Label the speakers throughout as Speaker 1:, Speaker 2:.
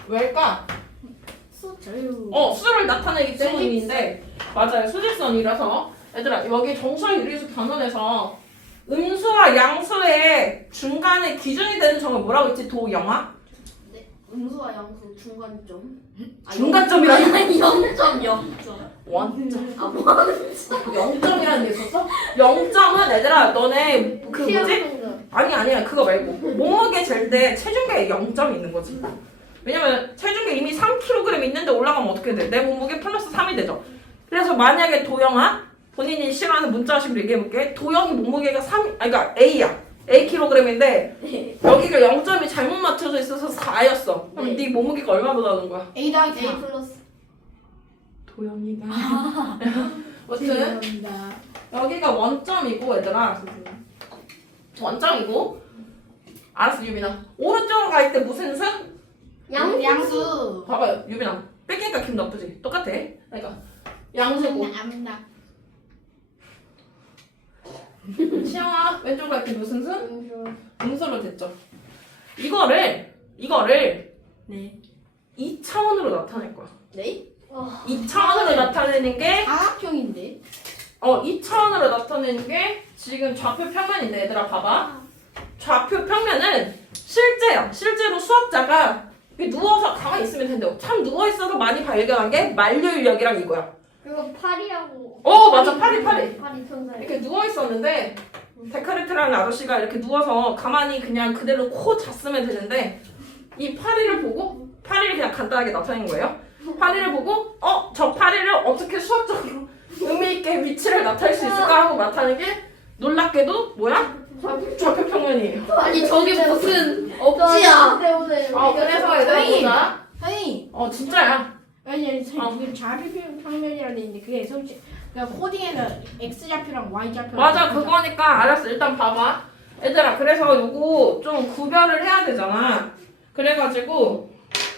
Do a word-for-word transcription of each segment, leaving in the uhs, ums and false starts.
Speaker 1: 왜일까?
Speaker 2: 수 자유.
Speaker 1: 어, 수를 나타내기 때문인데 맞아요. 수직선이라서 얘들아 여기 정수와 유리수 변원에서 음수와 양수의 중간에 기준이 되는 점을 뭐라고 했지? 도영아?
Speaker 3: 네. 음수와 양수 중간점. 아,
Speaker 1: 중간점이라니?
Speaker 3: 아니 영점 영점.
Speaker 1: 원점.
Speaker 3: 아 뭐?
Speaker 1: 영점이라는 게 있었어? 영점은 얘들아 너네 그 뭐지? 아니 아니야 그거 말고 몸무게 잴 때 체중계에 영점이 있는 거지. 왜냐면 체중계 이미 삼 킬로그램 있는데 올라가면 어떻게 돼? 내 몸무게 플러스 삼이 되죠. 그래서 만약에 도영아 본인이 싫어하는 문자식으로 얘기해볼게. 도영이 몸무게가 삼, 아니 그러니까 A야. A 킬로그램인데 여기가 영 점이 잘못 맞춰져 있어서 사였어. 그럼
Speaker 3: 네.
Speaker 1: 네 몸무게가 얼마보다 나는 거야?
Speaker 2: A 더하기
Speaker 3: A
Speaker 2: 사.
Speaker 3: 플러스.
Speaker 1: 도영이가
Speaker 2: 아.
Speaker 1: 아무튼
Speaker 2: 죄송합니다.
Speaker 1: 여기가 원점이고 얘들아 원점이고 알았어 유빈아 오른쪽으로 갈 때 무슨 수?
Speaker 3: 양수.
Speaker 2: 양수.
Speaker 1: 봐봐요 유빈아 뺏기니까 기분 나쁘지? 똑같아 그러니까 양수고
Speaker 2: 암나.
Speaker 1: 시영아 왼쪽으로 갈 때 무슨 수?
Speaker 3: 음수.
Speaker 1: 음수로 됐죠 이거를 이거를
Speaker 2: 네.
Speaker 1: 이 차원으로 나타낼 거야
Speaker 3: 네?
Speaker 1: 이 차원으로 나타내는 게
Speaker 2: 사각형인데.
Speaker 1: 어, 이 차원으로 나타내는 게 지금 좌표 평면인데 얘들아 봐봐 좌표 평면은 실제야 실제로 수학자가 누워서 가만히 있으면 된대요 참 누워있어서 많이 발견한 게 만류인력이랑 이거야
Speaker 3: 그거 팔이라고.
Speaker 1: 어 맞아 팔이 팔이
Speaker 3: 팔이 천사야.
Speaker 1: 이렇게 누워있었는데 데카르트라는 아저씨가 이렇게 누워서 가만히 그냥 그대로 코 잤으면 되는데 이 파리를 보고 파리를 그냥 간단하게 나타낸 거예요 파리를 보고 어? 저 파리를 어떻게 수학적으로 의미있게 위치를 나타낼 수 있을까 하고 나타낸 게 놀랍게도 뭐야? 좌표 평면이에요
Speaker 3: 아니 저게 무슨 억지야. 때문에.
Speaker 1: 어 그래서 얘들아
Speaker 2: 선생님.
Speaker 1: 보자
Speaker 2: 선생님.
Speaker 1: 어 진짜야
Speaker 2: 아니 아니
Speaker 1: 어.
Speaker 2: 지금 좌표 평면이라 돼 있는데 그게 솔직히 그러니까 코딩에는 x 좌표랑 y 좌표.
Speaker 1: 맞아 그거니까 알았어 일단 봐봐 얘들아 그래서 요거 좀 구별을 해야 되잖아 그래가지고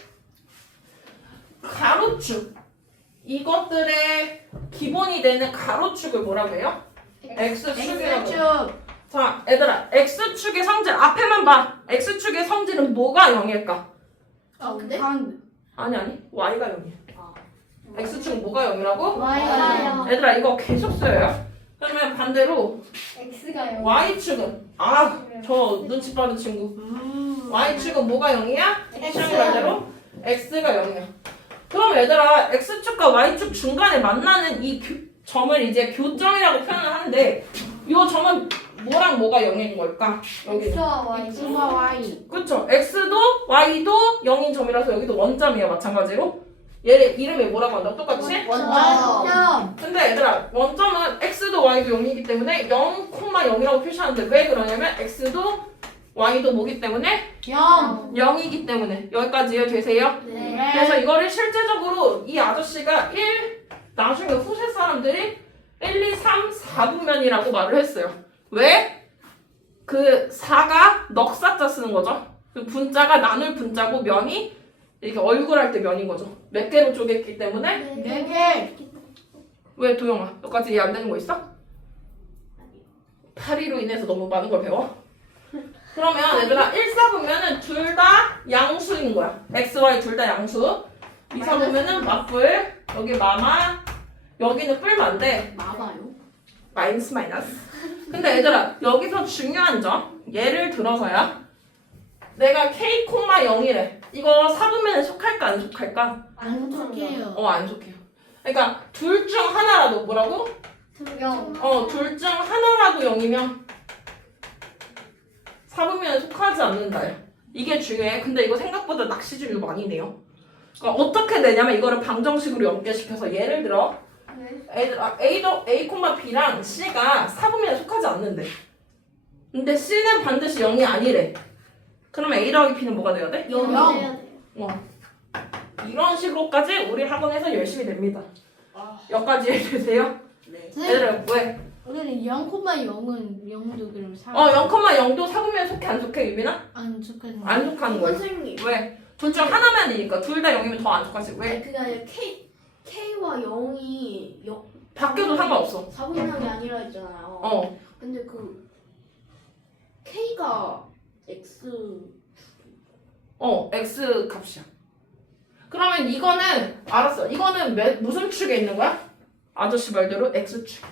Speaker 1: 가로축 이것들의 기본이 되는 가로축을 뭐라고 해요? x축이라고
Speaker 2: x축.
Speaker 1: 자 얘들아 x축의 성질 앞에만 봐 x축의 성질은 뭐가 영일까?
Speaker 3: 가운데?
Speaker 2: 가운데.
Speaker 1: 아니 아니 y가 영이야
Speaker 3: 아.
Speaker 1: x축은 뭐가 영이라고?
Speaker 3: Y가요.
Speaker 1: 얘들아 이거 계속 써요 그러면 반대로
Speaker 3: X가요.
Speaker 1: y축은 아 저 눈치 빠른 친구
Speaker 2: 음.
Speaker 1: y축은 뭐가 영이야?
Speaker 2: X.
Speaker 1: 시험이 말대로 x가 영이야 그럼 얘들아 x축과 y축 중간에 만나는 이 교- 점을 이제 교점이라고 표현을 하는데 이 점은 뭐랑 뭐가 영인 걸까? 여기는
Speaker 3: X와 Y.
Speaker 2: x와 y.
Speaker 1: 그쵸 x도 y도 영인 점이라서 여기도 원점이야 마찬가지로 얘를 이름이 뭐라고 한다고 똑같이?
Speaker 3: 원점.
Speaker 1: 근데 얘들아 원점은 x도 y도 영이기 때문에 영, 영이라고 표시하는데 왜 그러냐면 x도 y도 뭐기 때문에
Speaker 2: 영.
Speaker 1: 영이기 때문에 여기까지 이해되세요?
Speaker 3: 네.
Speaker 1: 그래서 이거를 실제적으로 이 아저씨가 일 나중에 후세 사람들이 일, 이, 삼, 사분면이라고 말을 했어요. 왜? 그 사가 넉사자 쓰는 거죠. 그 분자가 나눌 분자고 면이 이렇게 얼굴 할 때 면인 거죠. 몇 개로 쪼갰기 때문에
Speaker 2: 네 개.
Speaker 1: 왜 도영아? 너까지 이해 안 되는 거 있어? 파리로 인해서 너무 많은 걸 배워? 그러면 얘들아 일, 사 보면은 둘 다 양수인 거야. x, y 둘 다 양수. 이, 사 보면은 맞불, 여기 마마, 여기는 뿔만데
Speaker 2: 마봐요.
Speaker 1: 마이너스 마이너스. 근데 얘들아 여기서 중요한 점 예를 들어서야 내가 k, 영이래. 이거 사분면에 속할까 안 속할까?
Speaker 2: 안 속해요.
Speaker 1: 어 안 속해요. 그러니까 둘 중 하나라도 뭐라고?
Speaker 3: 영.
Speaker 1: 어 둘 중 하나라도 영이면 사분면에 속하지 않는다요. 이게 중요해. 근데 이거 생각보다 낚시줄이 많이 내요. 그러니까 어떻게 내냐면 이거를 방정식으로 연결시켜서 예를 들어
Speaker 3: 네.
Speaker 1: 애들 아, A도 A, B랑 C가 사분면에 속하지 않는데 근데 C는 반드시 영이 아니래. 그러면 A 더하기 B는 뭐가 돼야 돼?
Speaker 2: 영.
Speaker 3: 해야 돼요.
Speaker 1: 어. 이런 식으로까지 우리 학원에서 열심히 됩니다. 여기까지 해주세요.
Speaker 3: 네.
Speaker 1: 얘들아 왜?
Speaker 2: 오늘은 영 콤마 영은 영도 그럼 사.
Speaker 1: 어 영, 영도 사분면에 속해 안 속해 유빈아?
Speaker 2: 안 속하는.
Speaker 1: 안 속하는 거야.
Speaker 3: 선생님.
Speaker 1: 왜? 둘 중 하나만이니까 둘 다 영이면 더 안 속하지. 왜?
Speaker 3: 그게 아니라 K K와 영이 영
Speaker 1: 바뀌어도 상관없어.
Speaker 3: 사분면이 아니라 했잖아요.
Speaker 1: 어.
Speaker 3: 근데 그 K가 X
Speaker 1: 어 X 값이야. 그러면 이거는 알았어. 이거는 매, 무슨 축에 있는 거야? 아저씨 말대로 x축.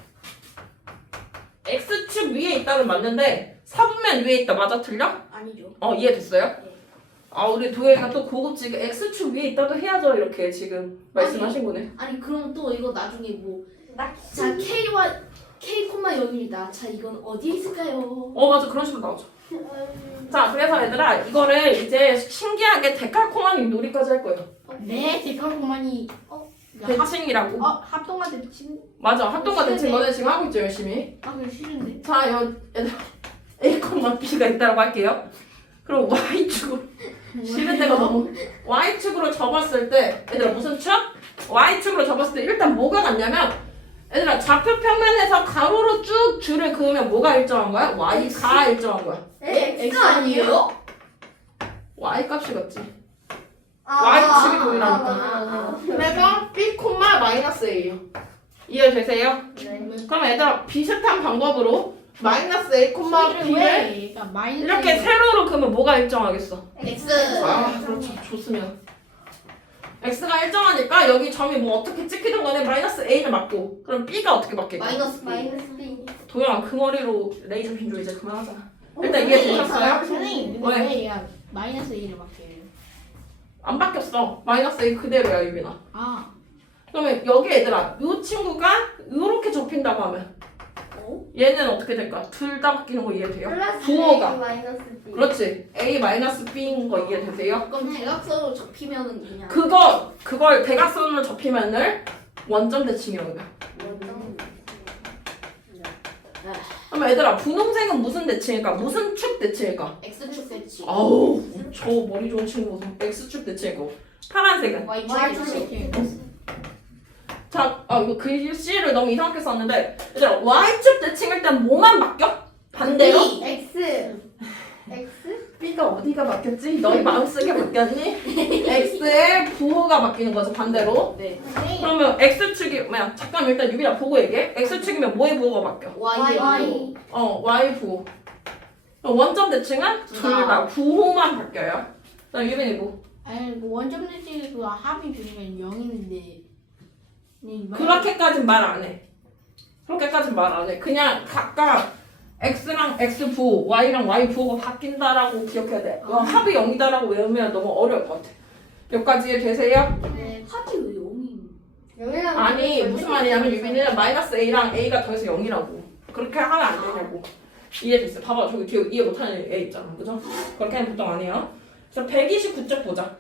Speaker 1: x축 위에 있다는 맞는데 사분면 위에 있다. 맞아 틀려?
Speaker 3: 아니죠.
Speaker 1: 어 이해됐어요?
Speaker 3: 네.
Speaker 1: 아 우리 도예가 또 고급지게 x축 위에 있다도 해야죠. 이렇게 지금 말씀하신 거네.
Speaker 3: 아니 그럼 또 이거 나중에 뭐
Speaker 4: 나
Speaker 3: 자 K와 K 콤마 영이다. 자 이건 어디에 있을까요?
Speaker 1: 어 맞아 그런 식으로 나오죠. 자 그래서 얘들아 이거를 이제 신기하게 데칼코마니 놀이까지 할 거예요.
Speaker 2: 네, 데칼코마니 어, 야, 합,
Speaker 1: 대칭이라고.
Speaker 2: 어, 합동과 대칭.
Speaker 1: 맞아 합동과 대칭 너네 지금 하고 있죠 열심히.
Speaker 2: 아, 그거 싫은데.
Speaker 1: 자 여, 얘들아 A, B가 있다고 할게요. 그럼 Y축으로 싫은 데가 너무 Y축으로 접었을 때 얘들아 무슨 축? Y축으로 접었을 때 일단 뭐가 같냐면 얘들아 좌표 평면에서 가로로 쭉 줄을 그으면 뭐가 일정한 거야? Y가 일정한 거야.
Speaker 4: 에? X가 아니에요?
Speaker 1: Y 값이 같지.
Speaker 4: 아,
Speaker 1: Y축이
Speaker 4: 아,
Speaker 1: 보이라니까.
Speaker 4: 아, 아, 아.
Speaker 1: 그래서 B, 마이너스 A예요. 이해되세요?
Speaker 4: 네.
Speaker 1: 그럼 얘들아 비슷한 방법으로 마이너스 A, B를
Speaker 2: 왜? 그러니까 마이너스
Speaker 1: 이렇게
Speaker 2: 일.
Speaker 1: 세로로 그으면 뭐가 일정하겠어?
Speaker 4: X.
Speaker 1: 아 그렇죠. 좋습니다. X가 일정하니까 여기 점이 뭐 어떻게 찍히든 간에 마이너스 A를 맞고 그럼 B가 어떻게 맞겠고?
Speaker 3: 마이너스 B.
Speaker 4: 마이너스 B.
Speaker 1: 도영아 그 머리로 레이저 핀조 이제 그만하자. 일단 이해되셨어요?
Speaker 2: 선생님,
Speaker 1: 왜?
Speaker 2: 근데 왜 얘가 마이너스 일을 맡겨요?
Speaker 1: 안 바뀌었어. 마이너스 A 그대로야 유빈아.
Speaker 2: 아,
Speaker 1: 그러면 여기 얘들아 이 친구가 이렇게 접힌다고 하면
Speaker 3: 어?
Speaker 1: 얘는 어떻게 될까? 둘 다 바뀌는 거 이해돼요?
Speaker 4: 플러스
Speaker 1: 부호가.
Speaker 4: A 마이너스 B.
Speaker 1: 그렇지. A 마이너스 B인 거 이해되세요?
Speaker 3: 그럼 대각선으로 접히면은 그냥
Speaker 1: 그거 그걸 대각선으로 접히면은 원점 대칭이라고 돼.
Speaker 4: 원점.
Speaker 1: 그럼 얘들아 분홍색은 무슨 대칭일까? 무슨 축 대칭일까?
Speaker 3: X축 대칭.
Speaker 1: 아우 저 머리 좋은 친구 보소. X축 대칭이고 파란색은
Speaker 3: Y축
Speaker 4: Y축
Speaker 3: 대칭.
Speaker 2: 대칭.
Speaker 1: 자, 아 이거 글씨를 너무 이상하게 썼는데 얘들아 Y축 대칭일 땐 뭐만 바뀌어? 반대로?
Speaker 3: B.
Speaker 4: X. X?
Speaker 1: B가 어디가 바뀌었지? 너희 마음속에 바뀌었니? X의 부호가 바뀌는 거죠 반대로.
Speaker 3: 네.
Speaker 2: 선생님,
Speaker 1: 그러면 X축이 뭐야? 잠깐 일단 유빈아 보고 얘기해. X축이면 뭐의 부호가 바뀌어?
Speaker 3: Y.
Speaker 4: Y.
Speaker 1: 어 Y 부호. 그럼 원점 대칭은
Speaker 3: 둘
Speaker 1: 둘
Speaker 3: 다.
Speaker 1: 다 부호만 바뀌어요. 그다음 유빈이 뭐?
Speaker 2: 아니 그 원점 대칭 그 합이 비면 영이는데.
Speaker 1: 그렇게까진 말 안 해. 그렇게까진 말 안 해. 그냥 각각 X랑 X 부호, Y랑 Y 부호가 바뀐다라고 기억해야 돼. 어, 합이 영이다라고 외우면 너무 어려울 것 같아. 여기까지 되세요?
Speaker 4: 네.
Speaker 3: 합이 왜 영이?
Speaker 4: 영이랑
Speaker 1: 아니 무슨 말이냐면 유빈이는 마이너스 A랑 A가 더해서 영이라고. 그렇게 하면 안 되냐고. 이해됐어. 봐봐 저기 뒤에 이해 못하는 애 있잖아. 그죠? 그렇게 하면 보통 아니에요. 그래서 백이십구 쪽 보자.